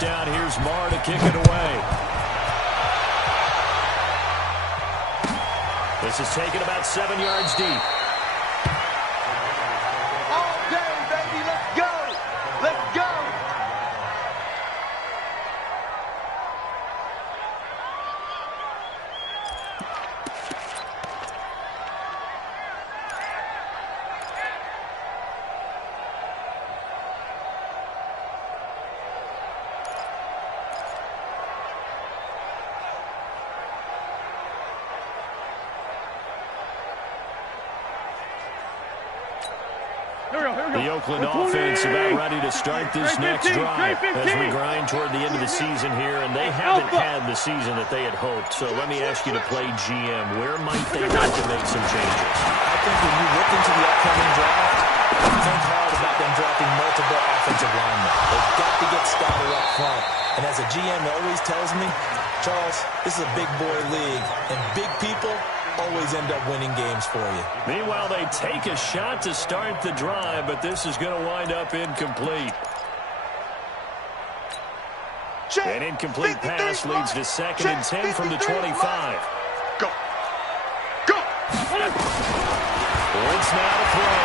first down. Here's Marr to kick it away. This is taken about 7 yards deep. All day, baby. Let's go. Let's go. The Oakland offense about ready to start this next drive as we grind toward the end of the season here, and they haven't had the season that they had hoped. So let me ask you to play GM. Where might they like to make some changes? I think when you look into the upcoming draft, think hard about them drafting multiple offensive linemen. They've got to get started up front. And as a GM always tells me, Charles, this is a big boy league, and big people always end up winning games for you. Meanwhile, they take a shot to start the drive, but this is going to wind up incomplete. An incomplete pass leads to 2nd and 10 from the 25. Go. Go. Wentz now to throw.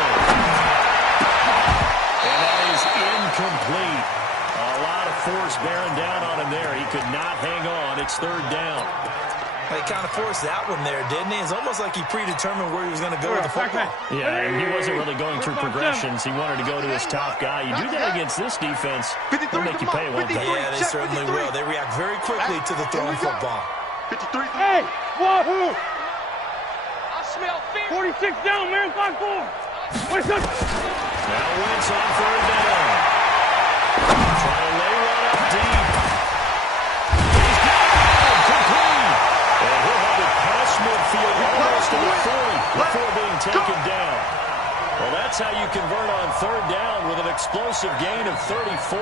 And that is incomplete. A lot of force bearing down on him there. He could not hang on. It's 3rd down. He kind of forced that one there, didn't he? It's almost like he predetermined where he was going to go with the football. Yeah, and he wasn't really going through progressions. He wanted to go to his top guy. You do that against this defense, they'll make you pay, won't they? Yeah, they certainly will. They react very quickly to the thrown football. 53. Hey, wahoo! I smell fear. 46 down, man, 5-4. 46. Now Wentz on 3rd down. Trying to lay one up deep. He's got it. Complete. And he'll have it past midfield almost to the 40 before being taken down. Well, that's how you convert on 3rd down with an explosive gain of 34.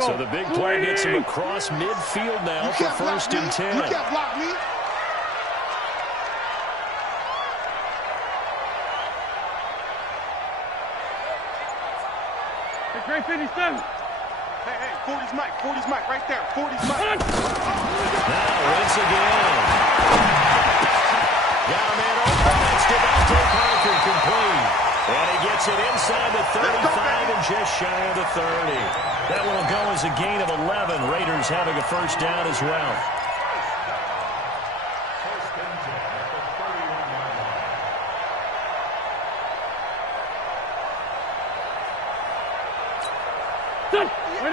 So the big play gets him across midfield now for 1st and 10. You can't block me. It's Ray 57. Hey, 40's Mike. 40's Mike right there. 40's Mike. Now Wentz again. Got a man open. That's Devontae Parker complete. And he gets it inside the 35 and just shy of the 30. That will go as a gain of 11. Raiders having a 1st down as well.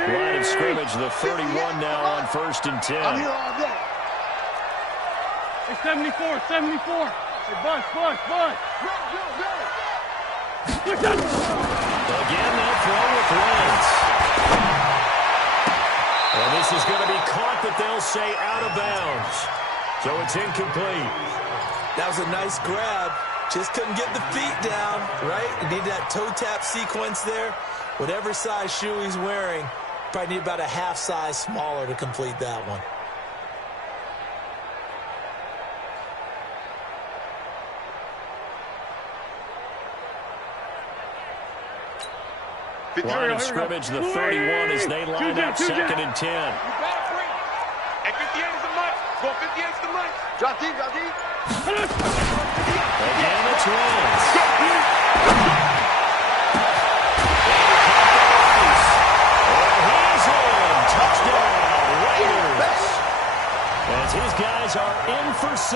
Line of scrimmage, the 31 now on 1st and 10. I'm here all day. It's 74, 74. Hey, Bus. Again, they'll throw with Wentz. And this is going to be caught, but they'll say out of bounds. So it's incomplete. That was a nice grab. Just couldn't get the feet down, right? You need that toe tap sequence there. Whatever size shoe he's wearing, probably need about a half size smaller to complete that one. Line of scrimmage, the 31 as they line up 2nd and 10. You gotta bring it. Hey, 58 is the Mike. Go 58 is the Mike. Drop deep. Again, it's Wentz. He's in. Touchdown, Raiders. As his guys are in for 6.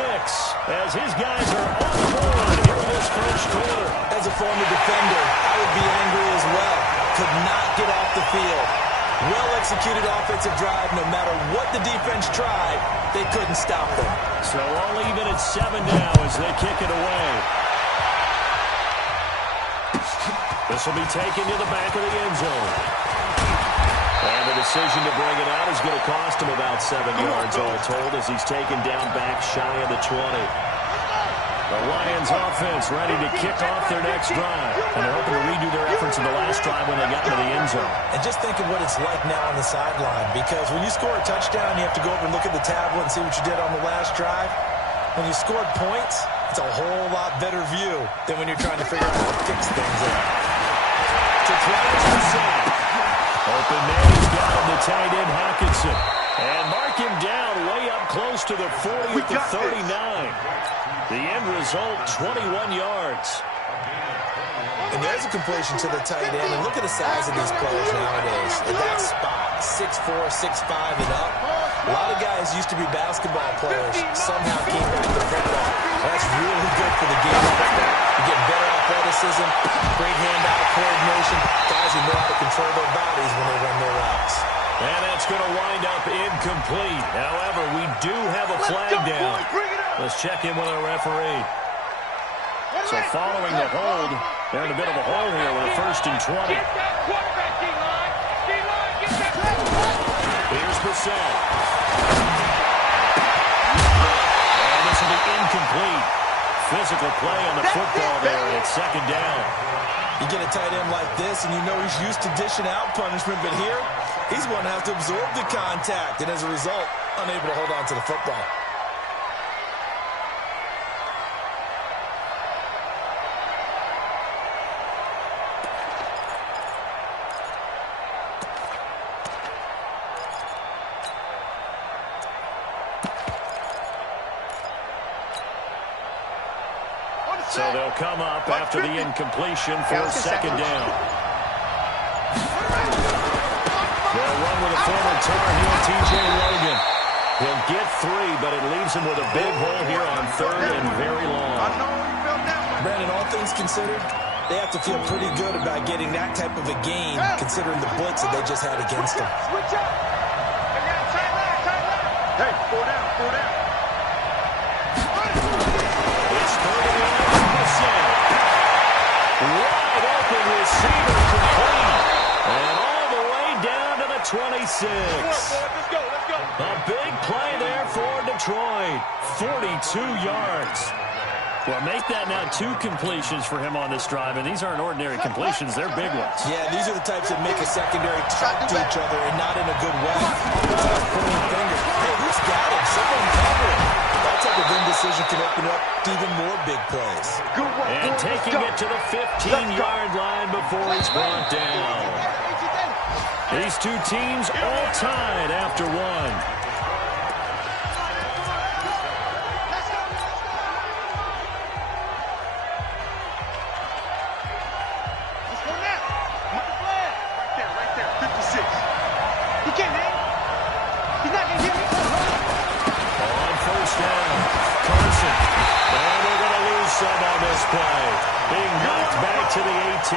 As his guys are on board here in this 1st quarter. As a former defender, I would be angry as well. Could not get off the field. Well-executed offensive drive. No matter what the defense tried, they couldn't stop them. So all even at 7 now as they kick it away. This will be taken to the back of the end zone. And the decision to bring it out is going to cost him about 7 yards all told as he's taken down back shy of the 20. The Lions offense ready to kick off their next drive. And they're hoping to redo their efforts in the last drive when they got into the end zone. And just think of what it's like now on the sideline, because when you score a touchdown, you have to go over and look at the tablet and see what you did on the last drive. When you scored points, it's a whole lot better view than when you're trying to figure out how to fix things up. To throw is the sack. Open man, he's got him, the tight end Hockenson. And mark him down way up close to the 40 at the 39. The end result, 21 yards. And there's a completion to the tight end. And look at the size of these players nowadays at that spot. 6'4", 6'5", and up. A lot of guys used to be basketball players. Somehow came back to football. That's really good for the game of football. You get better athleticism, great hand-eye coordination. Guys who know how to control their bodies when they run their routes. And that's going to wind up incomplete. However, we do have a flag down. Let's check in with our referee. So following the hold, they're in a bit of a hole here with a 1st and 20. Get that quarterback, D-line. D-line, get that quarterback. Here's Brissett. And this will be incomplete. Physical play on the football there, and it's 2nd down. You get a tight end like this, and you know he's used to dishing out punishment, but here, he's going to have to absorb the contact, and as a result, unable to hold on to the football. So they'll come up after the incompletion for a 2nd down. They'll run with a former Tar Heel, T.J. Logan. He'll get 3, but it leaves him with a big hole here on 3rd and very long. Brandon, all things considered, they have to feel pretty good about getting that type of a gain, considering the blitz that they just had against them. Switch up. Hey, 4 down, 4 down. It's 3rd and 11%. Wide open receiver complete. And all the way down to the 26. Let's go, let's go. A big play there for Detroit. 42 yards. Well, make that now 2 completions for him on this drive, and these aren't ordinary completions. They're big ones. Yeah, these are the types that make a secondary talk to each other, and not in a good way. Oftentimes pointing fingers. Hey, who's got him? Someone cover him. That type of indecision can open up to even more big plays. And taking it to the 15-yard line before he's brought down. These two teams all tied after 1. To the 18.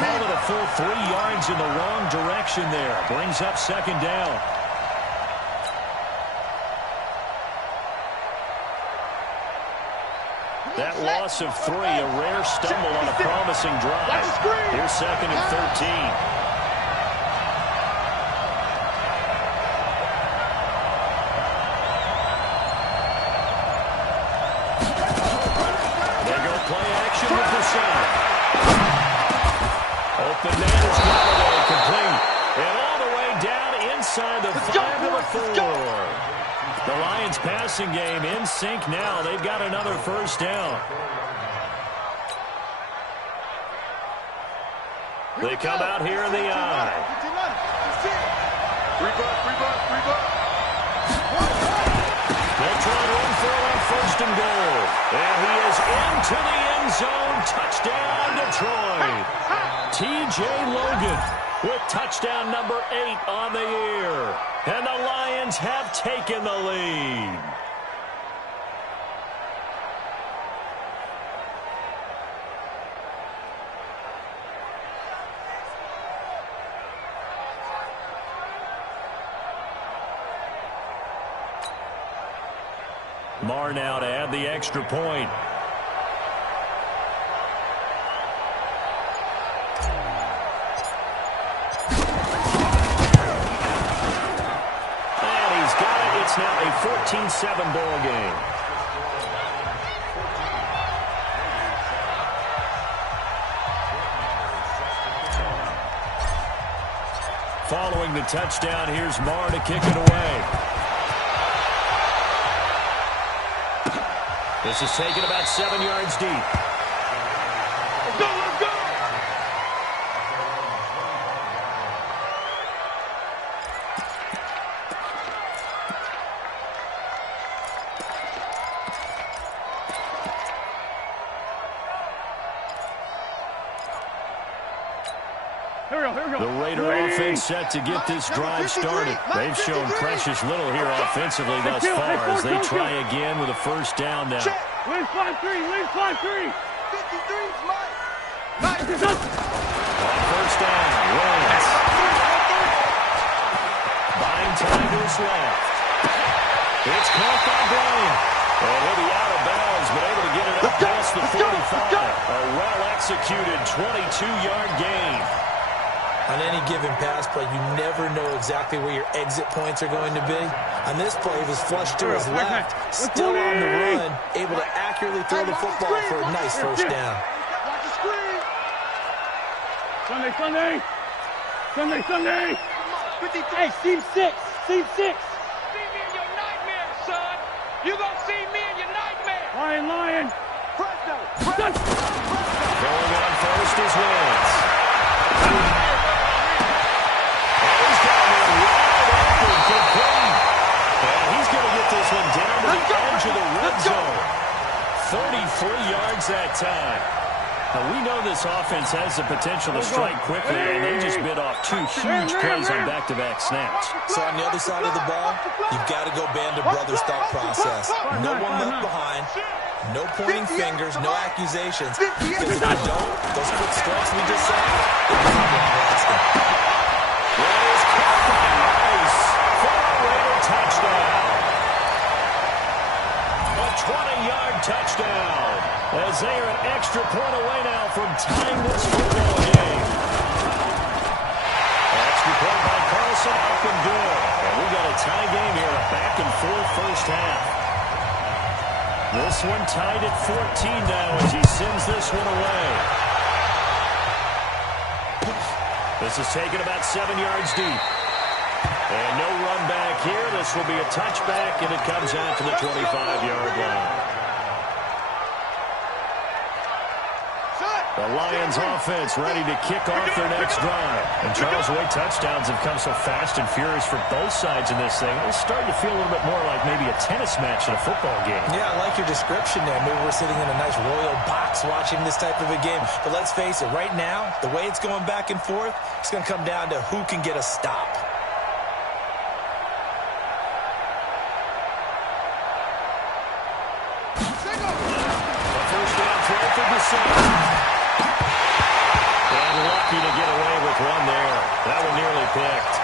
Called it a full 3 yards in the wrong direction there. Brings up 2nd down. That loss of 3, a rare stumble on a promising drive. Here's 2nd and 13. Open man has got it away, complete. And all the way down inside the 5 to the 4. The Lions passing game in sync now. They've got another 1st down. They come out here in the eye. They'll try to run for it on 1st and goal. And he is into the end zone. Touchdown, Detroit. T.J. Logan with touchdown number 8 on the year. And the Lions have taken the lead. Marr now to add the extra point. And he's got it. It's now a 14-7 ball game. following the touchdown. Here's Marr to kick it away. This is taken about 7 yards deep. Let's go, let's go! The Raider offense set to get this drive started. They've shown precious little here offensively thus far as they try again with a first down now. Win 5-3, win 5-3. 53's mine. On first down, Wentz. Buying time to his left. It's caught by Bryant. And he'll be out of bounds, but able to get it up past the 45. A well-executed 22-yard gain. On any given pass play, you never know exactly where your exit points are going to be. On this play, he was flushed to his left, still on the run, able to accurately throw the football for a nice first down. Watch the screen. Sunday, Sunday. Sunday, Sunday. 53. Hey, team 6. Team 6. See me in your nightmare, son. You gonna see me in your nightmare. Lion, Lion. Fresno. Going on first is Wentz. And he's going to get this one down to the edge of the red zone. 33 yards that time. Now, we know this offense has the potential to strike quickly, and they just bit off 2 huge plays on back-to-back snaps. So on the other side of the ball, you've got to go band of brothers thought process. No one left behind. No pointing fingers, no accusations. Because if you don't, those quick strikes we just saw, they become long-lasting. That is caught by Rice for a Raider touchdown. A 20-yard touchdown as they are an extra point away now from tying this football game. Extra point by Carlson, up and good. And we got a tie game here, a back-and-forth first half. This one tied at 14 now as he sends this one away. This is taken about 7 yards deep. And no run back here. This will be a touchback, and it comes out to the 25-yard line. The Lions offense ready to kick off their next drive. And Charles, the way touchdowns have come so fast and furious for both sides in this thing, it's starting to feel a little bit more like maybe a tennis match in a football game. Yeah, I like your description there. Maybe we're sitting in a nice royal box watching this type of a game. But let's face it, right now, the way it's going back and forth, it's going to come down to who can get a stop. A first down throw for Bissett. And lucky to get away with one there. That one nearly picked.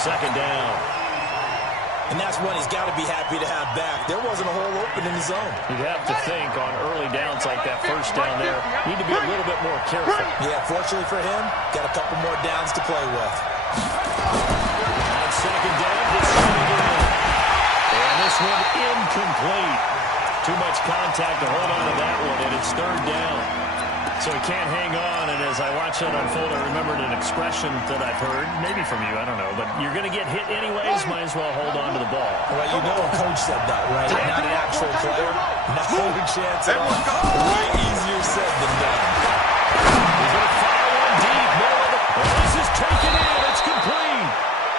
Second down. And that's one he's got to be happy to have back. There wasn't a hole open in the zone. You'd have to think on early downs like that first down there, need to be a little bit more careful. Yeah, fortunately for him, got a couple more downs to play with. On second down, and this one incomplete. Too much contact to hold on to that one, and it's third down. So he can't hang on, and as I watch that unfold, I remembered an expression that I've heard, maybe from you, I don't know, but you're going to get hit anyways, might as well hold on to the ball. Well, you know a coach said that, right? Not an actual player. No chance at all. Way easier said than done. He's going to fire one deep. This is taken in. It's complete.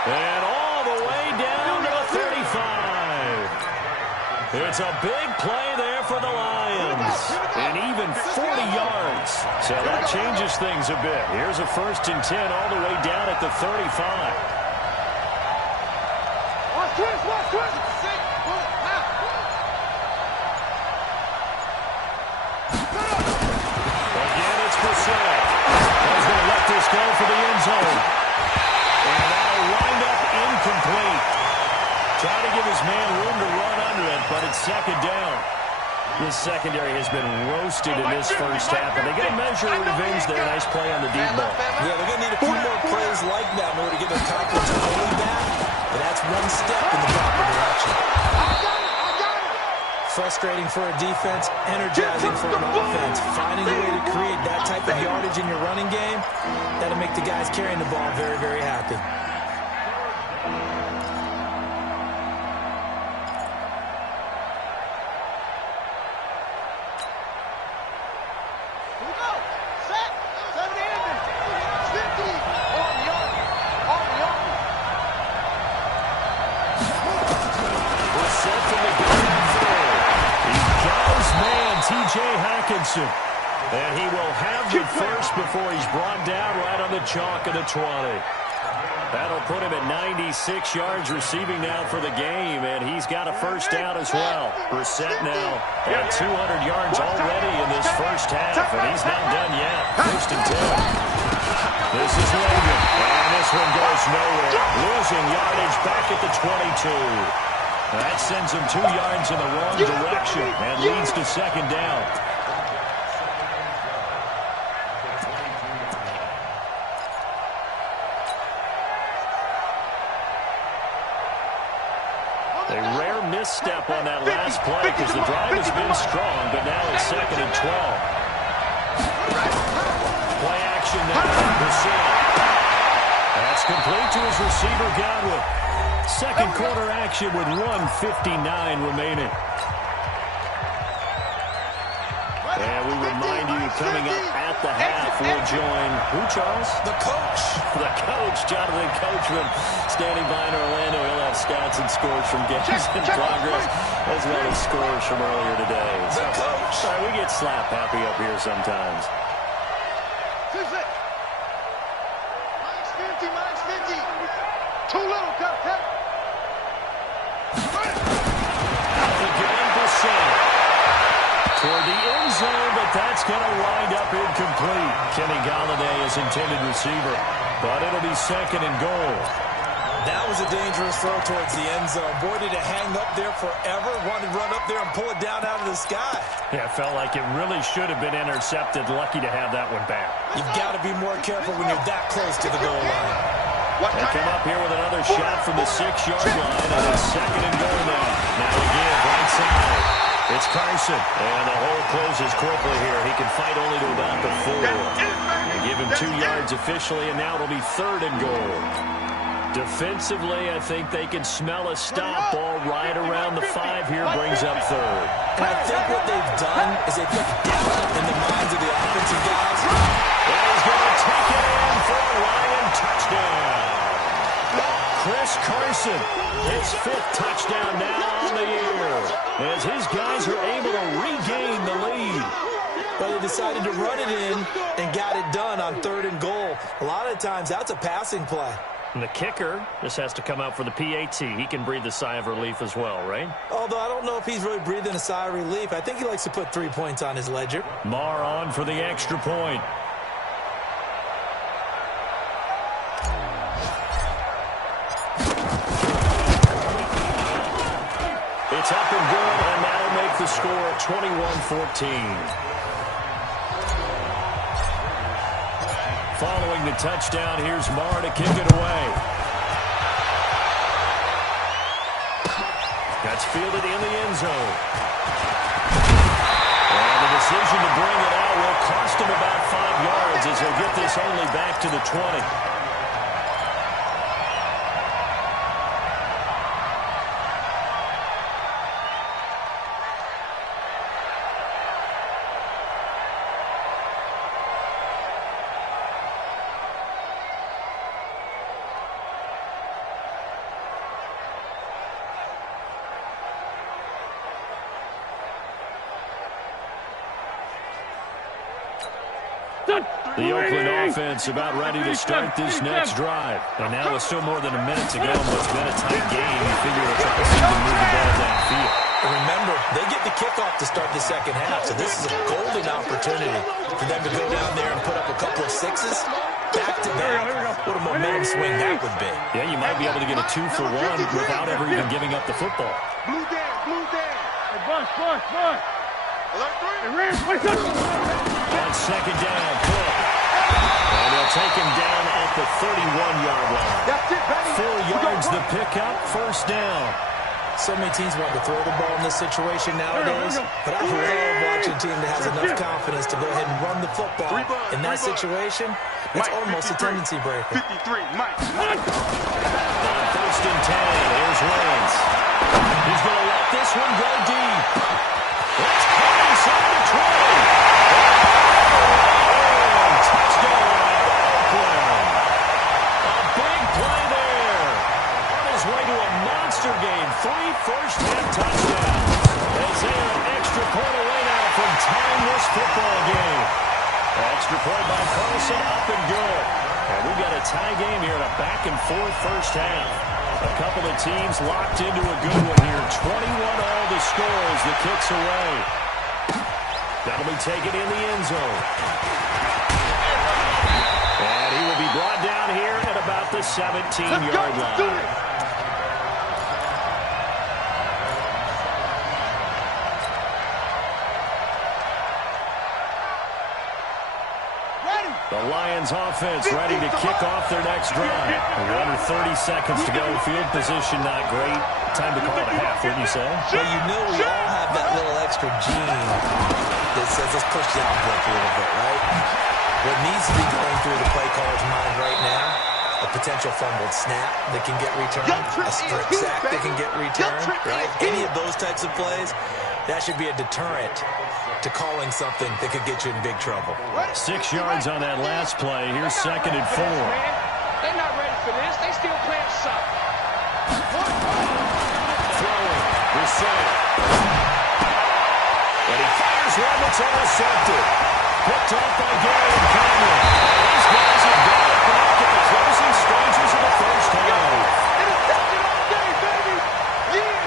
And all the way down to the 35. It's a big play there for the Lions. And even 40 yards. So that changes things a bit. Here's a 1st and 10 all the way down at the 35. Watch twist, watch twist. Again, it's Bissett. He's going to let this go for the end zone. And that'll wind up incomplete. Trying to give his man room to run under it, but it's second down. This secondary has been roasted in this first half, and they get a measure of revenge there. Nice play on the deep ball. Yeah, they're going to need a few more plays like that in order to get their confidence fully back, but that's one step in the proper direction. Frustrating for a defense, energizing for an offense. Finding a way to create that type of yardage in your running game, that'll make the guys carrying the ball very, very happy. And he will have the first before he's brought down right on the chalk of the 20. That'll put him at 96 yards receiving now for the game, and he's got a first down as well. Brissett now at 200 yards already in this first half, and he's not done yet. First and 10. This is Logan, and this one goes nowhere. Losing yardage back at the 22. That sends him 2 yards in the wrong direction and leads to second down. A rare misstep on that last play because the drive has been strong, but now it's second and 12. Play action now. That's complete to his receiver, Godwin. Second quarter action with 1:59 remaining. And we remind you, coming up at the half, we'll join who, Charles? The coach. The coach, Jonathan Coachman, standing by in Orlando. He'll have stats and scores from games in progress, as well as scores from earlier today. The coach. Sorry, we get slap happy up here sometimes. Minus 50. Too little, cut. Out again, Brissett. Toward the end zone, but that's going to wind up incomplete. Kenny Golladay is intended receiver, but it'll be second and goal. That was a dangerous throw towards the end zone. Boy, did it hang up there forever. Wanted to run up there and pull it down out of the sky. Yeah, it felt like it really should have been intercepted. Lucky to have that one back. You've got to be more careful when you're that close to the goal line. They come up here with another shot from the 6-yard line, and it's second and goal now. Now again, right side. It's Carson, and the hole closes quickly here. He can fight only to about the 4. They give him 2 yards officially, and now it'll be third and goal. Defensively, I think they can smell a stop ball right around the 5 here, brings up third. And I think what they've done is they put doubt in the minds of the offensive guys. And he's going to take it in for a Lion touchdown. Chris Carson, his 5th touchdown now on the year, as his guys are able to regain the lead. But they decided to run it in and got it done on third and goal. A lot of times, that's a passing play. And the kicker just has to come out for the PAT. He can breathe a sigh of relief as well, right? Although I don't know if he's really breathing a sigh of relief. I think he likes to put 3 points on his ledger. Marr on for the extra point. It's up and good, and that'll make the score 21-14. Following the touchdown, here's Marr to kick it away. That's fielded in the end zone. And the decision to bring it out will cost him about 5 yards as he'll get this only back to the 20. The Oakland offense about ready to start this next drive. And now with still more than a minute to go in what's been a tight game, you figure it's easy to move the ball downfield. And remember, they get the kickoff to start the second half, so this is a golden opportunity for them to go down there and put up a couple of sixes back-to-back. What a momentum swing that would be. Yeah, you might be able to get a 2-for-1 without ever even giving up the football. Blue down. Hey, Bush. Alert 3. Hey, Rams, wake up. On second down, Cook. And they'll take him down at the 31-yard line. That's it, baby. 4 yards the pickup, first down. So many teams want to throw the ball in this situation nowadays, but I love watching a team that has enough confidence to go ahead and run the football. In that situation, that's almost a tendency breaker. 53, Mike. First and 10. Here's Wentz. He's going to let this one go deep. Let's call inside the 20. Touchdown, Oakland. A big play there. On his way to a monster game. 3 first-half touchdowns. As they are an extra point away now from tying this football game. Extra point by Carlson, up and good. And we've got a tie game here in a back-and-forth first half. A couple of teams locked into a good one here. 21-all the score as the kick's away. That'll be taken in the end zone. And he will be brought down here at about the 17-yard line. The Lions offense ready to kick off their next drive. Under 30 seconds to go. Field position not great. Time to call it a half, wouldn't you say? Well, you know we all have that little extra gene that says let's push the envelope a little bit, right? What needs to be going through the play caller's mind right now, a potential fumbled snap that can get returned, a strip sack that can get returned, right? Any of those types of plays, that should be a deterrent to calling something that could get you in big trouble. 6 yards on that last play. Here's 2nd and 4. They're not ready for this. They still playing soft. Throwing. Reset. And he fires one that's intercepted. Picked off by Gary and Conley. These guys have got it back at the closing stages of the first half. Intercepted all day, baby. Yeah.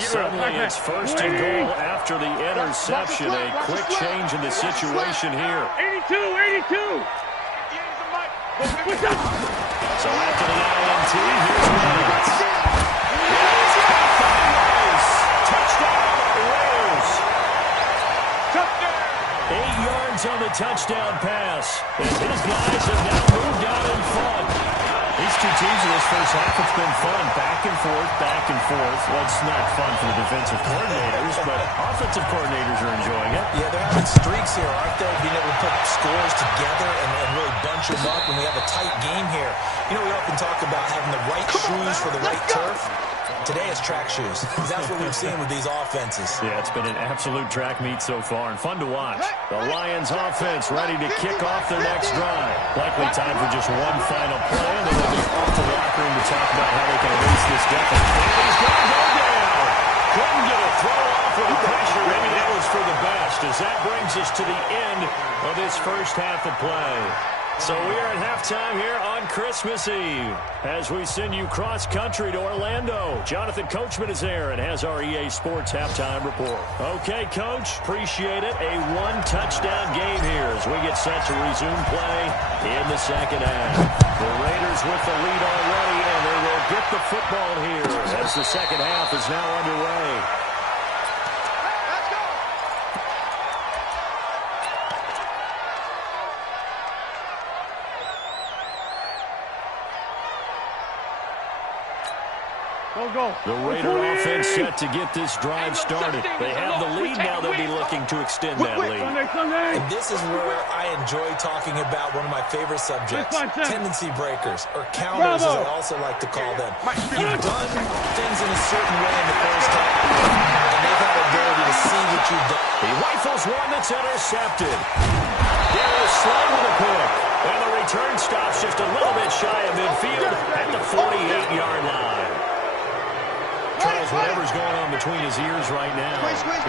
Suddenly it's 1st and goal after the interception. A quick change in the situation here. 82, 82. So after the INT, here's Wentz. Touchdown, Raiders. 8 yards on the touchdown pass. As his guys have now moved out in front. These two teams in this first half, it's been fun. Back and forth, back and forth. Well, it's not fun for the defensive coordinators, but offensive coordinators are enjoying it. Yeah, they're having streaks here, aren't they? Being able to put scores together and really bunch them up, and we have a tight game here. You know, we often talk about having the right shoes for the right turf. Today it's track shoes. That's what we've seen with these offenses. Yeah, it's been an absolute track meet so far and fun to watch. The Lions offense ready to kick off their next drive. Likely time for just one final play, and then they'll be off to the locker room to talk about how they can erase this deficit. He's going to go down. Couldn't get a throw off with the pressure. Maybe that was for the best, as that brings us to the end of this first half of play. So we are at halftime here on Christmas Eve as we send you cross-country to Orlando. Jonathan Coachman is there and has our EA Sports halftime report. Okay, Coach, appreciate it. A one-touchdown game here as we get set to resume play in the second half. The Raiders with the lead already, and they will get the football here as the second half is now underway. The Raider offense set to get this drive started. They have the lead now. They'll be looking to extend that lead. And this is where I enjoy talking about one of my favorite subjects, tendency breakers, or counters, as I also like to call them. You've done things in a certain way in the first half, and they've had the ability to see what you've done. He rifles one that's intercepted. Darius Slay with a pick. And the return stops just a little bit shy of midfield at the 48-yard line. Charles, whatever's going on between his ears right now,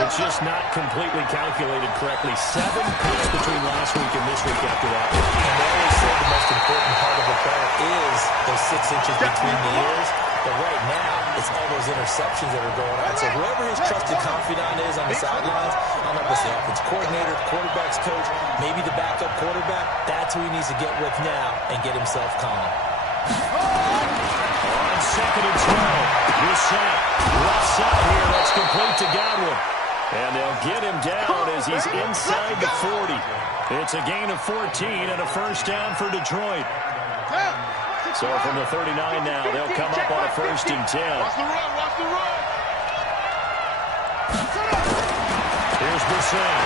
it's just not completely calculated correctly. 7 picks between last week and this week after that. And they always say the most important part of a player is those 6 inches between the ears. But right now, it's all those interceptions that are going on. So whoever his trusted confidant is on the sidelines, I don't know if it's the offense coordinator, quarterback's coach, maybe the backup quarterback, that's who he needs to get with now and get himself calm. On 2nd and 12, Reset, left side here, that's complete to Godwin. And they'll get him down as he's inside the 40. It's a gain of 14 and a first down for Detroit. So from the 39 now, they'll come up on a 1st and 10. Watch the run, watch the run. Here's Brissett.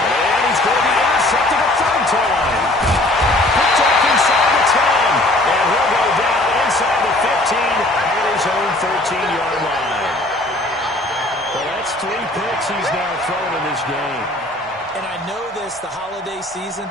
And he's going to be intercepted a third time. Picked up inside the 10. And he'll go down inside the 15 at his own 13-yard line. Well, that's 3 picks he's now thrown in this game. And I know this, the holiday season,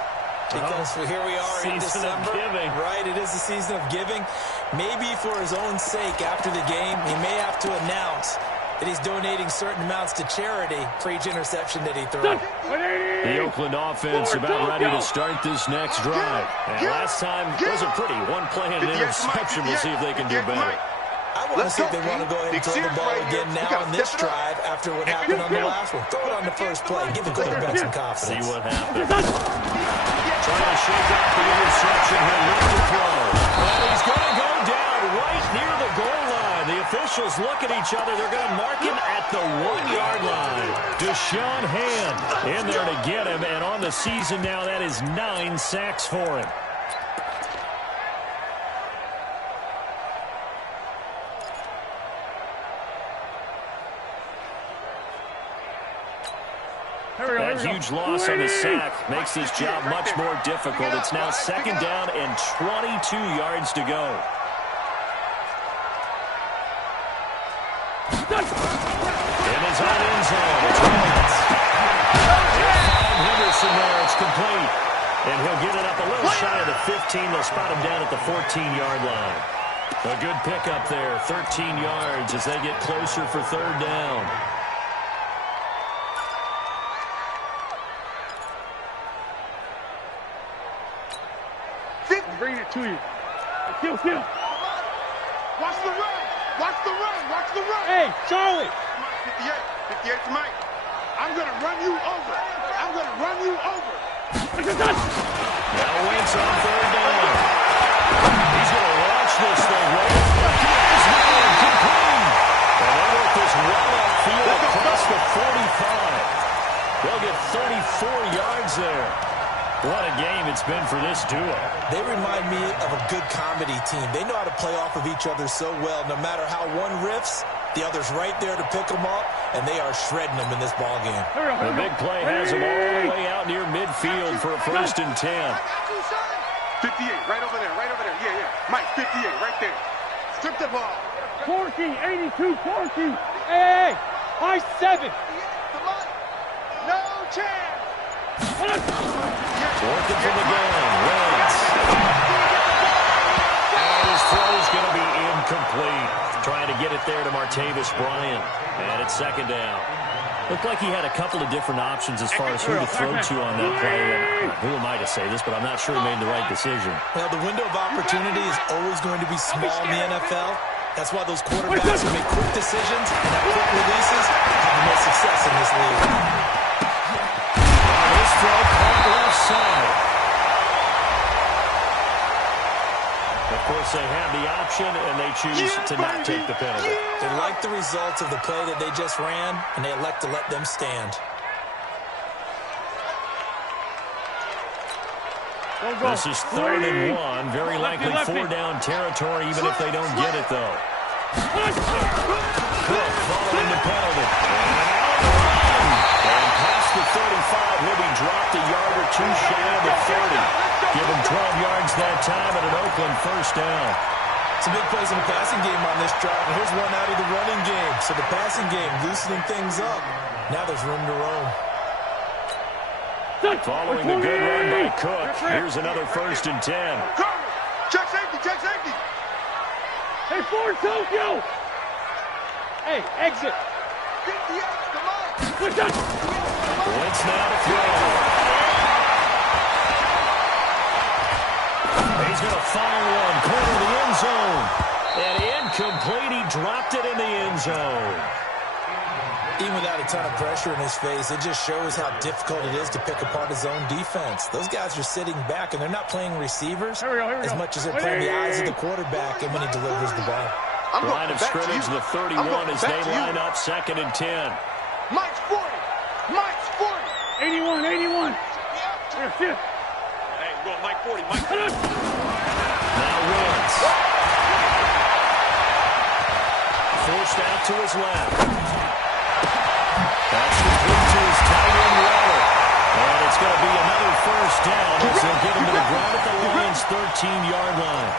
because here we are in December. Right, it is the season of giving. Maybe for his own sake, after the game, he may have to announce that he's donating certain amounts to charity for each interception that he throws. The Oakland offense about ready to start this next drive. And last time was a pretty one-play and an interception. We'll see if they can do better. I want to see if they want to go ahead and throw the ball again now in this drive after what happened on the last one. Throw it on the first play. Give the quarterback some confidence. See what happens. Trying to shake off the interception here. Look to throw. And he's going to go down right near the goal line. The officials look at each other. They're going to mark him at the 1-yard line. Deshaun Hand in there to get him. And on the season now, that is 9 sacks for him. That huge loss on the sack makes this job much more difficult. It's now 2nd down and 22 yards to go. In his own end zone, it's Wentz. Henderson there, it's complete. And he'll get it up a little shy of the 15. They'll spot him down at the 14-yard line. A good pickup there, 13 yards as they get closer for 3rd down. Bring it to you. Kill. Watch the run. Watch the run. Watch the run. Hey, Charlie. 58 to Mike. I'm going to run you over. I'm going to run you over. Now Wentz on 3rd down. He's going to launch this thing right up. He's moving complete. And they work this well upfield across the 45. They'll get 34 yards there. What a game it's been for this duo. They remind me of a good comedy team. They know how to play off of each other so well. No matter how one riffs, the other's right there to pick them up, and they are shredding them in this ball game. The big play has them all the way out near midfield for a 1st and 10. 58, right over there, right over there. Yeah. Mike, 58, right there. Strip the ball. 14, 82, 14. Hey, I 7. No chance. Working from the gun, Wentz. And his throw's going to be incomplete. Trying to get it there to Martavis Bryant. And it's 2nd down. Looked like he had a couple of different options as far as who to throw to on that play. And who am I to say this, but I'm not sure he made the right decision. Well, the window of opportunity is always going to be small in the NFL. That's why those quarterbacks who make quick decisions and have quick releases have the most success in this league. This throw caught left side. Of course, they have the option, and they choose to not take the penalty. They like the results of the play that they just ran, and they elect to let them stand. This is 3rd and 1. Very likely 4-down territory, even if they don't get it, though. Cook following the penalty. And past the 35, he'll be dropped a yard or two shy of the 30. Give him 12 yards that time at an Oakland 1st down. Some big plays in the passing game on this drive, and here's one out of the running game. So the passing game loosening things up. Now there's room to roam. Following the good run by Cook, here's another 1st and 10. Check safety, check safety. Hey, Ford, Tokyo. Hey, exit. 58, come on. Wentz now to throw. He's going to fire one, corner of the end zone. And incomplete, he dropped it in the end zone. Even without a ton of pressure in his face, it just shows how difficult it is to pick apart his own defense. Those guys are sitting back, and they're not playing receivers here we go. as much as they're playing the eyes of the quarterback and when he delivers the ball. Line of scrimmage, the 31 as they line up, 2nd and 10. Mike's 40. Mike's 40. 81, 81. Here, shift. Hey, we're going Mike 40. Mike 40. Now Wentz. Forced out to his left. That's complete to his tight end Waller. And it's going to be another first down as they'll get him to the ground at the Lions' 13-yard line.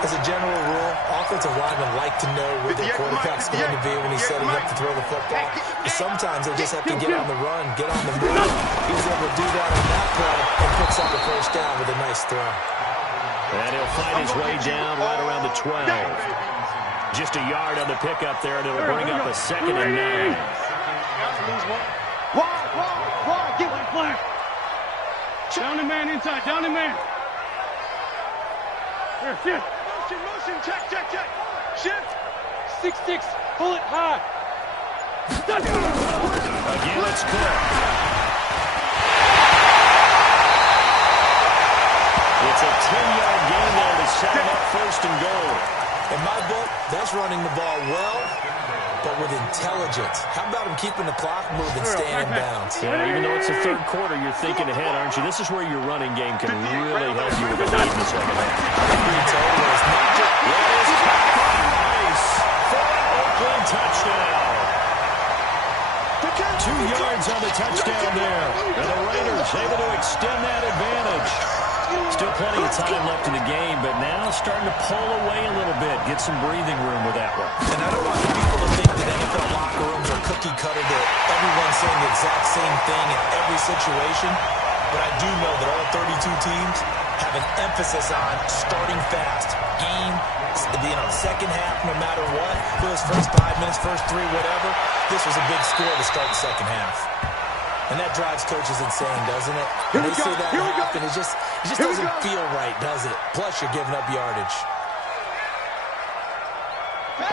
As a general rule, offensive linemen like to know where their quarterback's going to be when he's setting up to throw the football. But sometimes they just have to get on the run, get on the move. He was able to do that on that play and picks up the first down with a nice throw. And he'll find his way down right around the 12. Just a yard on the pickup there, and it'll bring up a 2nd and 9. Why? Get Flag, flag. Down the man inside, down the man. Here, shift. motion, check. Shift. 6-6, pull it high. Again, it's Cook. It's a 10-yard gain there to set him up 1st and goal. In my book, that's running the ball well, but with intelligence. How about him keeping the clock moving, staying in bounds? Yeah, even though it's the 3rd quarter, you're thinking ahead, aren't you? This is where your running game can really help you with the lead in the 2nd half. It's not just It is nice for an Oakland touchdown. 2 yards on the touchdown there. And the Raiders able to extend that advantage. Still plenty of time left in the game, but now starting to pull away a little bit. Get some breathing room with that one. And I don't want people to think that NFL locker rooms are cookie cutter, that everyone's saying the exact same thing in every situation. But I do know that all 32 teams have an emphasis on starting fast. Game, second half, no matter what. Those first 5 minutes, first 3, whatever. This was a big score to start the second half. And that drives coaches insane, doesn't it? When they say that happen, it just doesn't feel right, does it? Plus, you're giving up yardage.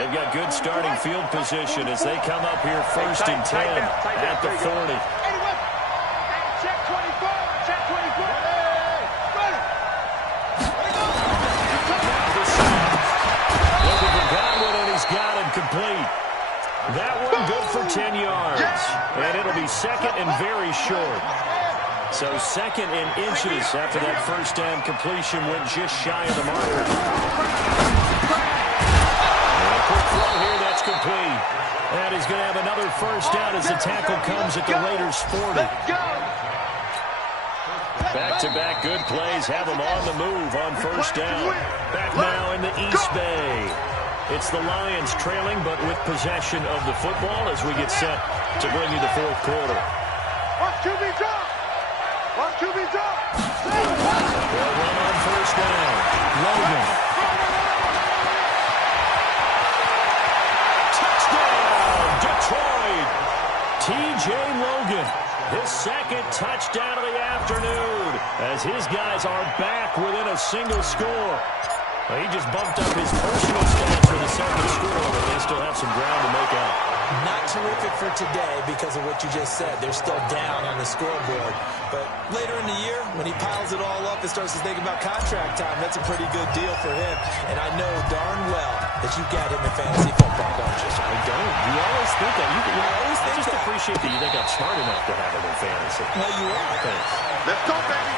They've got good starting field position as they come up here 1st and 10 at the 40. Check 24. Check 24. Looking for Godwin, and he's got him complete. That one good for 10 yards. And it'll be 2nd and very short. So 2nd and inches after that first down completion went just shy of the marker. And a quick throw here, that's complete. And he's going to have another first down as the tackle comes at the Raiders' 40. Back-to-back good plays have them on the move on first down. Back now in the East Bay. It's the Lions trailing, but with possession of the football as we get set to bring you the 4th quarter. Watch QB drop. Watch QB drop. They'll run on first down. Logan. Touchdown, Detroit. T.J. Logan. His 2nd touchdown of the afternoon as his guys are back within a single score. Well, he just bumped up his personal stats for the 2nd score, but they still have some ground to make up. Not terrific for today because of what you just said. They're still down on the scoreboard. But later in the year, when he piles it all up and starts to think about contract time, that's a pretty good deal for him. And I know darn well that you've got him in fantasy football, don't you? I don't. You always think that. I just appreciate that you think I'm smart enough to have him in fantasy. Well, you are. Thanks. Let's go, baby.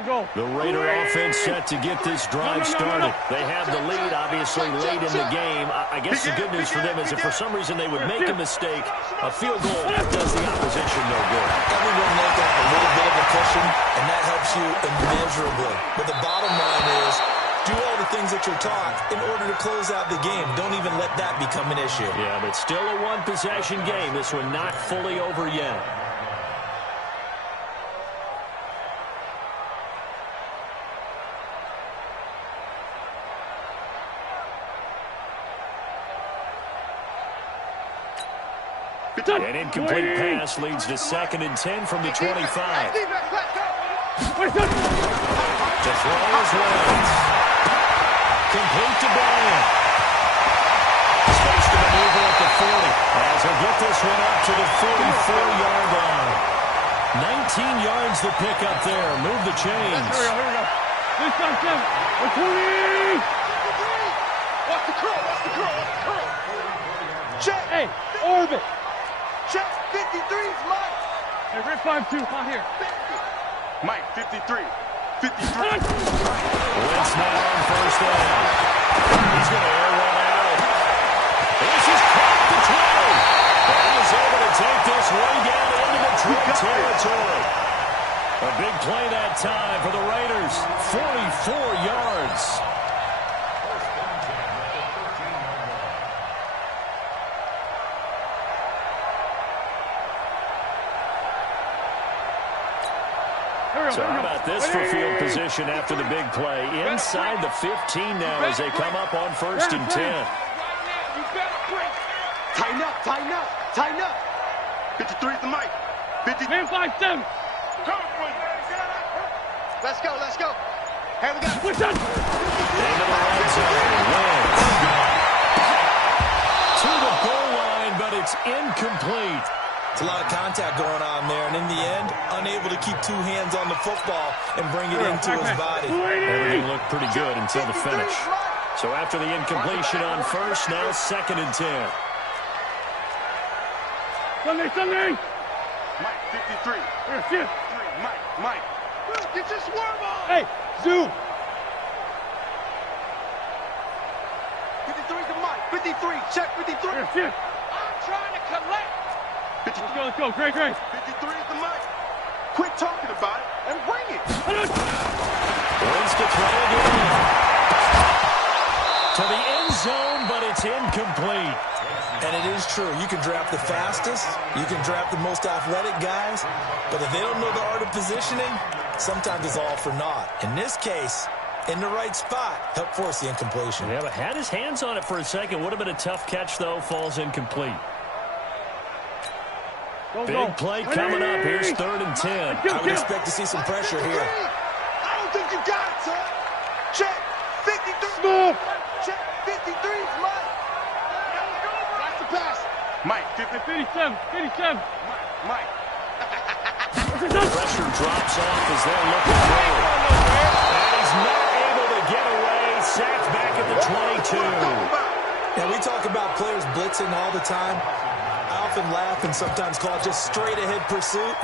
Go. The Raider offense set to get this drive started. They have the lead, obviously, late in the game. I guess the good news for them is if for some reason they would make a mistake, a field goal does the opposition no good. Everyone knows to have a little bit of a cushion, and that helps you immeasurably. But the bottom line is, do all the things that you're taught in order to close out the game. Don't even let that become an issue. Yeah, but still a one-possession game. This one not fully over yet. An incomplete pass leads to 2nd and 10 from the 25. To throw his Wentz. Complete to Bryant. Space to maneuver as he'll get this one up to the 44-yard line. 19 yards to pick up there. Move the chains. Here we go. This time, 7. 20. Watch the curl. Watch the curl. Watch the curl. Check. Hey, orbit. Check. 53's Mike. Hey, Rip 5-2. Out here. Mike, 53. 53. Wentz now on first down. He's going to air one out. This is caught the 12. And he is able to take this way down into Detroit territory. A big play that time for the Raiders. 44 yards. So how about this for field position after the big play? Inside the 15 now as they come up on 1st and 10. Tighten up, tighten up, tighten up. 53's the Mike. 50. Man 5-7. Let's go, let's go. Here we go. What's that? Into the red zone. Wentz. To the goal line, but it's incomplete. It's a lot of contact going on there, and in the end, unable to keep two hands on the football and bring it into his body. Everything looked pretty good until the finish. So after the incompletion on 1st, now 2nd and 10. Sunday. Mike, 53. Here, shift. Mike. Get your swerve on. Hey, zoom. 53's the Mike. 53. Check 53. Here, shift. I'm trying to collect. Let's go. Great. 53's the Mike. Quit talking about it and bring it. Wentz to throw again. To the end zone, but it's incomplete. And it is true. You can draft the fastest. You can draft the most athletic guys. But if they don't know the art of positioning, sometimes it's all for naught. In this case, in the right spot, helped force the incompletion. Yeah, but had his hands on it for a second. Would have been a tough catch, though. Falls incomplete. Big play coming up. Here's 3rd and 10. I would expect to see some pressure here. I don't think you got it, son. Check 53. Smooth. Check 53's Mike. That's the pass. Mike, 57. Mike. Pressure drops off as they're looking forward. And he's not able to get away. Sacked back at the 22. And we talk about players blitzing all the time. I often laugh and sometimes call it just straight-ahead pursuit.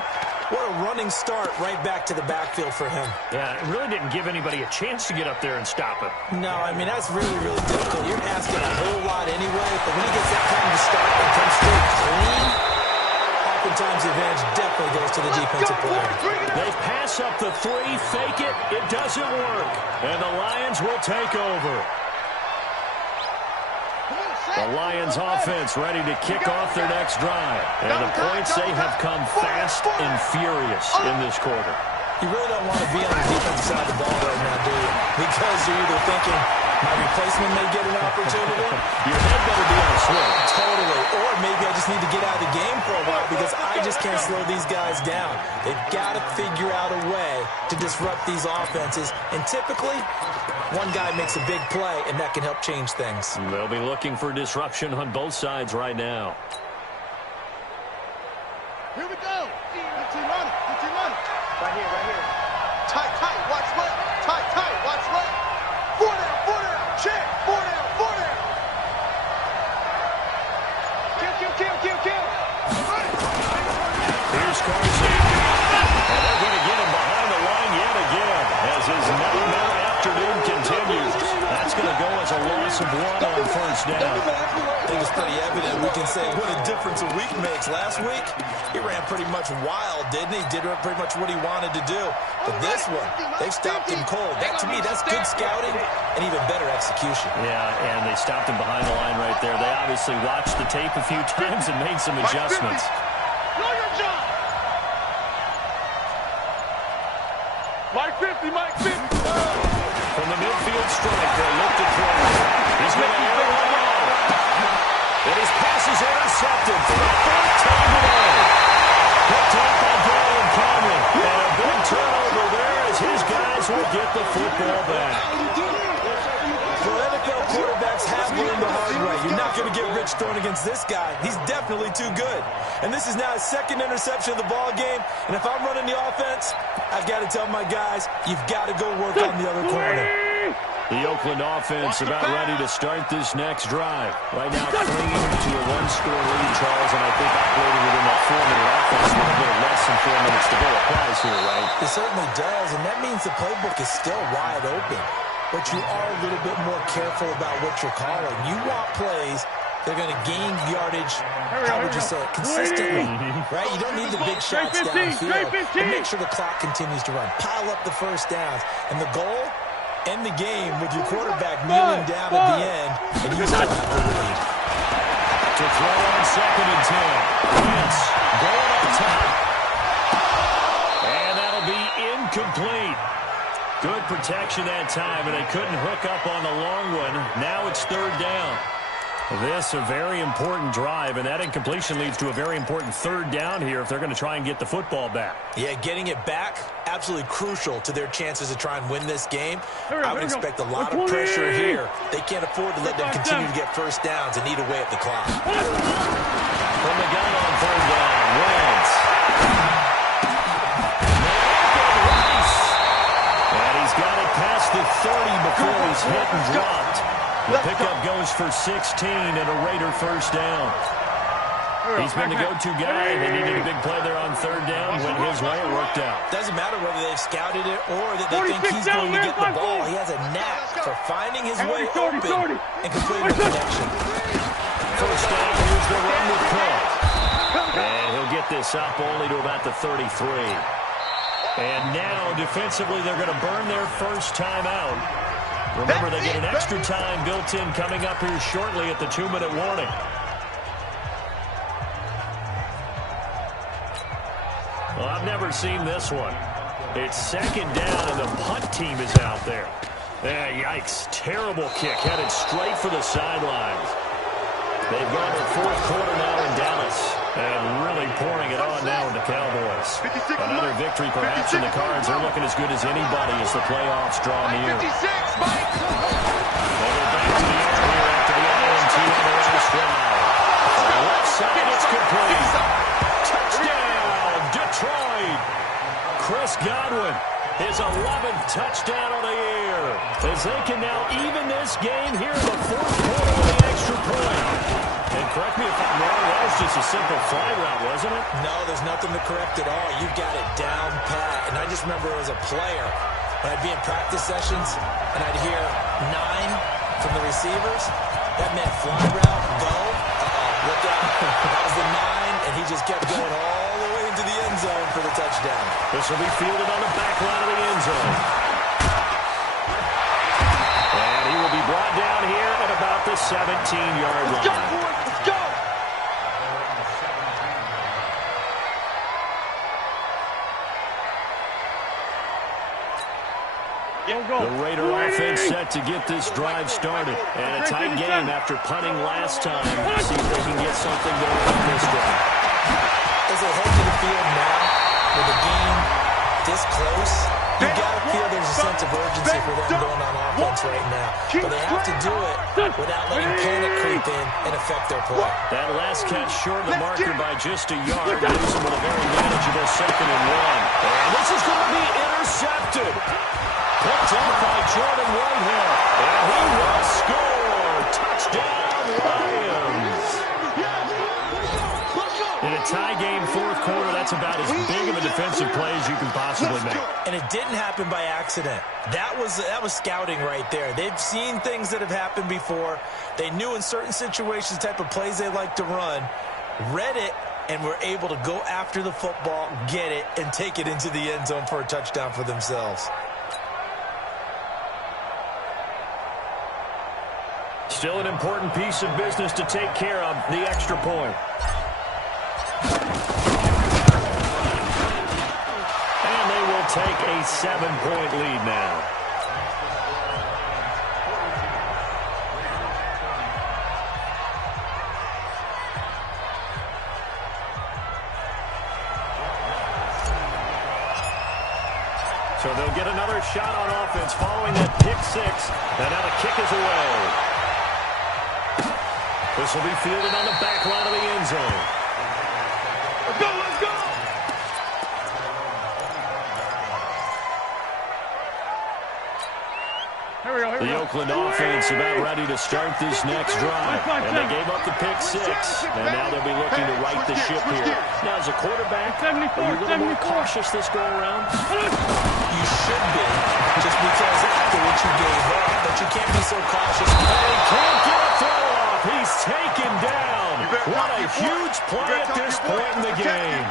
What a running start right back to the backfield for him. Yeah, it really didn't give anybody a chance to get up there and stop him. No, I mean, that's really, really difficult. You're asking a whole lot anyway, but when he gets that time to start and come straight clean, oftentimes the advantage definitely goes to the defensive player. They pass up the 3, fake it. It doesn't work. And the Lions will take over. The Lions offense ready to kick off their next drive. And the points, they have come fast and furious in this quarter. You really don't want to be on the defensive side of the ball right now, do you? Because you're either thinking, my replacement may get an opportunity. Your head better be on a swivel. Totally. Or maybe I just need to get out of the game for a while because I just can't slow these guys down. They've got to figure out a way to disrupt these offenses. And typically, one guy makes a big play, and that can help change things. They'll be looking for disruption on both sides right now. Here we go. Put your money. Right here. Tight, watch left. Tight, watch left. 4 down. Check. 4 down. Kill. Here's Carson. And they're going to get him behind the line yet again as his nightmare afternoon continues. That's going to go as a loss of 1 on 1st down. I think it's pretty evident. We can say what a difference a week makes. Last week, he ran pretty much wild, didn't he? Did pretty much what he wanted to do. But this one, they stopped him cold. That, to me, that's good scouting and even better execution. Yeah, and they stopped him behind the line right there. They obviously watched the tape a few times and made some adjustments. Know your job. Mike 50. From the midfield strike, they look to throw. He's going to air one out. And his pass is intercepted for the 4th time today. Picked up by Darian Cameron. And a big turnover there as his guys will get the football back. Well, NFL quarterbacks have learned the hard way. You're not going to get rich throwing against this guy. He's definitely too good. And this is now his second interception of the ball game. And if I'm running the offense, I've got to tell my guys, you've got to go work on the other corner. The Oakland offense about ready to start this next drive. Right now clinging to a one-score lead, Charles, and I think operating within that 4-minute offense with a little less than 4 minutes to go applies here, right? It certainly does, and that means the playbook is still wide open. But you are a little bit more careful about what you're calling. You want plays that are going to gain yardage, how would you say it, consistently, right? You don't need the big shots downfield, but make sure the clock continues to run. Pile up the first downs, and the goal, end the game with your quarterback kneeling down at the end, and you still have the lead. To throw on 2nd and 10. Wentz going up top. And that'll be incomplete. Good protection that time, and they couldn't hook up on the long one. Now it's 3rd down. This a very important drive, and that incompletion leads to a very important 3rd down here if they're going to try and get the football back. Yeah, getting it back, absolutely crucial to their chances to try and win this game. I would expect a lot of pressure here. They can't afford to let them continue to get first downs and eat away at the clock. From the gun on 3rd down, Wentz. And he's got it past the 30 before he's hit and dropped. The pickup goes for 16 and a Raider first down. He's been the go-to guy. They needed a big play there on 3rd down. Went his way. It worked out. Doesn't matter whether they've scouted it or that they think he's going to get the ball. He has a knack for finding his way open and completing the connection. First down. Here's the run with Cook. And he'll get this up only to about the 33. And now, defensively, they're going to burn their first time out. Remember, they get an extra time built in coming up here shortly at the 2-minute warning. Well, I've never seen this one. It's 2nd down, and the punt team is out there. Yikes. Terrible kick headed straight for the sidelines. They've gone to 4th quarter now in Dallas, and really pouring it on now in the Cowboys. Another victory perhaps in the cards. They're looking as good as anybody as the playoffs draw near. They'll go back to the air here after the INT on the last drive. On the left side, it's complete. Touchdown, Detroit. Chris Godwin, his 11th touchdown of the year, as they can now even this game here in the 4th quarter with an extra point. And correct me if I'm wrong, that was just a simple fly route, wasn't it? No, there's nothing to correct at all. You've got it down pat. And I just remember as a player, when I'd be in practice sessions and I'd hear 9 from the receivers, that meant fly route, go. Look out. That was the 9, and he just kept going all the way into the end zone for the touchdown. This will be fielded on the back line of the end zone. And he will be brought down here at about the 17-yard line. Let's go, boys. Let's go. The Raider offense set to get this drive started. And a tight game after punting last time. See if they can get something going on this drive. As they head to the field now, with the game this close, you've got to feel there's a sense of urgency for them going on offense right now. But they have to do it without letting panic creep in and affect their play. That last catch short of the marker by just a yard. Leaves them with a very manageable 2nd and 1. And this is going to be intercepted. Picked off by Jordan Whitehead. And he will score. Touchdown, Lions. In a tie game 4th quarter, that's about as big of a defensive play as you can possibly make. And it didn't happen by accident. That was scouting right there. They've seen things that have happened before. They knew in certain situations the type of plays they like to run, read it, and were able to go after the football, get it, and take it into the end zone for a touchdown for themselves. Still an important piece of business to take care of, the extra point. And they will take a 7-point lead now. So they'll get another shot on offense following that pick 6. And now the kick is away. This will be fielded on the back line of the end zone. Let's go, let's go! The Oakland offense about ready to start this next drive. And they gave up the pick 6. And now they'll be looking to right the ship here. Now, as a quarterback, are you a little more cautious this go-around? You should be, just because after what you gave up. But you can't be so cautious. They can't get a throw off. He's taken down. What a huge play at this point in the game.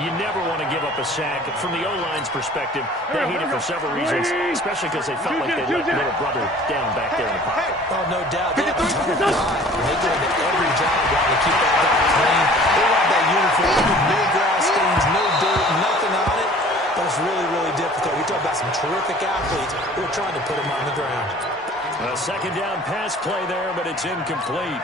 You never want to give up a sack. From the O-line's perspective, they hate it for several reasons, especially because they felt like they let little brother down back there in the pocket. Oh, no doubt. They have a ton of pride. They go into every job wanting to keep that guy clean. They want that uniform with no grass stains, no dirt, nothing on it. But it's really, really difficult. We talk about some terrific athletes who are trying to put him on the ground. A second down pass play there, but it's incomplete.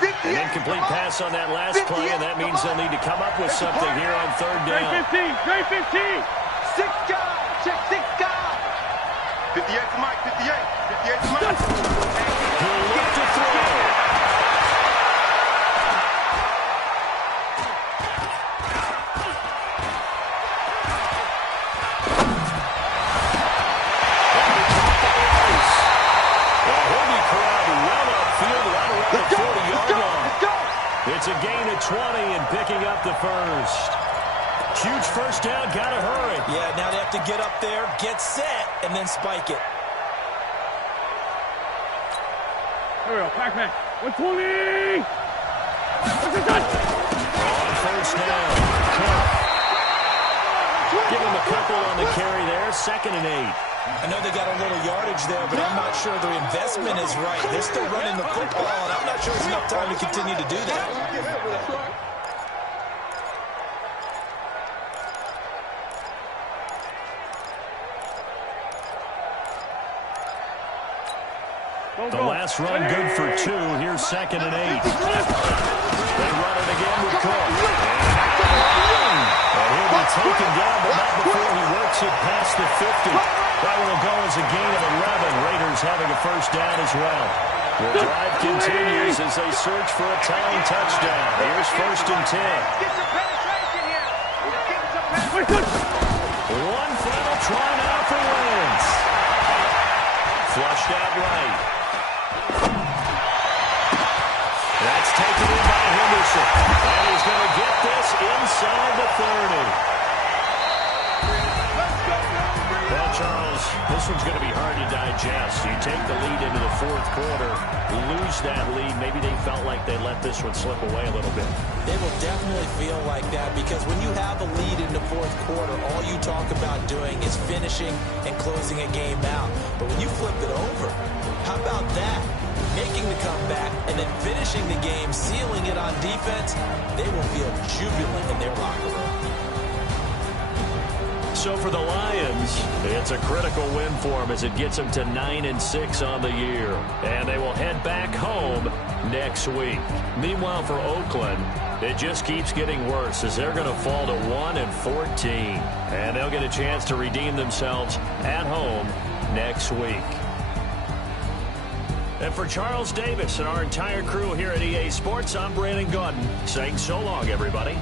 An incomplete pass on that last play, and that means they'll need to come up with something here on third down. Trey 15. 6 guys. Check 6 guys. 58 to Mike. 58. 58 to Mike. He'll look to throw. It's a gain of 20 and picking up the first. Huge first down, gotta hurry. Yeah, now they have to get up there, get set, and then spike it. Here we go, pack. 120! On first down. Give him a couple on the carry there, 2nd and 8. I know they got a little yardage there, but I'm not sure their investment is right. They're still running the football, and I'm not sure it's enough time to continue to do that. The last run good for 2. Here's 2nd and 8. They run it again with Cook. And he'll be taken down, but not before he works it past the 50. That one will go as a gain of 11. Raiders having a first down as well. The drive continues as they search for a tying touchdown. Here's 1st and 10. One final try now for Wentz. Flushed out right. That's taken in by Henderson. And he's going to get this inside the 30. Well, Charles, this one's going to be hard to digest. You take the lead into the 4th quarter, lose that lead. Maybe they felt like they let this one slip away a little bit. They will definitely feel like that because when you have a lead in the 4th quarter, all you talk about doing is finishing and closing a game out. But when you flip it over, how about that? Making the comeback and then finishing the game, sealing it on defense, they will feel jubilant in their locker room. So for the Lions, it's a critical win for them as it gets them to 9-6 on the year. And they will head back home next week. Meanwhile, for Oakland, it just keeps getting worse as they're going to fall to 1-14. And they'll get a chance to redeem themselves at home next week. And for Charles Davis and our entire crew here at EA Sports, I'm Brandon Gaudin saying so long, everybody.